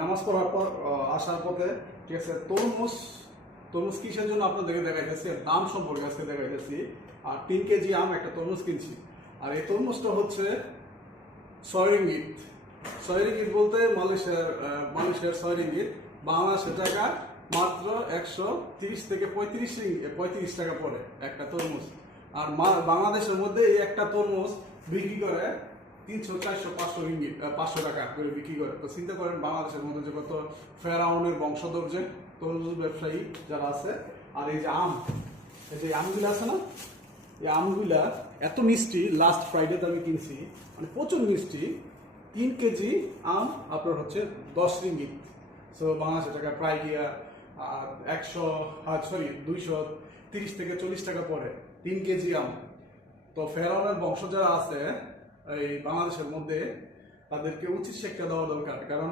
নামাজ পড়ার পর আসার পথে, ঠিক আছে, তরমুজ তরমুজ কিসের জন্য আপনাদেরকে দেখাইতেছি, দাম সম্পর্কে আজকে দেখাইতেছি। আর 3 কেজি আম একটা তরমুজ কিনছি। আর এই তরমুজটা হচ্ছে 6 রিঙ্গিত। 6 রিঙ্গিত বলতে মালয়েশিয়ার 6 রিঙ্গিত, বাংলাদেশের টাকা মাত্র 130 থেকে 35 টাকা পড়ে একটা তরমুজ। আর বাংলাদেশের মধ্যে এই একটা তরমুজ বিক্রি করে 300, 400, 500 রিঙ্গিত, 500 টাকা করে বিক্রি করে। তো চিন্তা করেন বাংলাদেশের মধ্যে যে কত ফেরাউনের বংশধর যে তরমুজ ব্যবসায়ী যারা আছে। আর এই যে আম, এই যে আমগুলো আছে না, এই আমগুলা এত মিষ্টি। লাস্ট ফ্রাইডেতে আমি কিনছি, মানে প্রচুর মিষ্টি। 3 কেজি আম আপনার হচ্ছে 10 রিঙ্গিত। সো বাংলাদেশের টাকা প্রায় গিয়া 230 থেকে 40 টাকা পড়ে 3 কেজি আম। তো ফেরাউনের বংশ যারা আছে এই বাংলাদেশের মধ্যে, তাদেরকে উচিত শিক্ষা দেওয়া দরকার। কারণ